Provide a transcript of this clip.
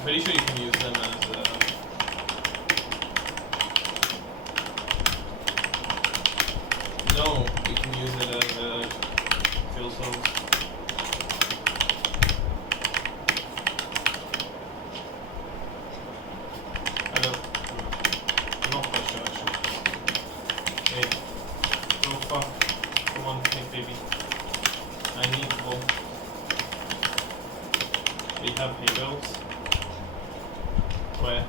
I'm pretty sure you can use them as no, you can use it as fuel cells. I'm not quite sure actually. Wait. Oh fuck. Come on, hey baby. I need wool. We have hay bales. Where?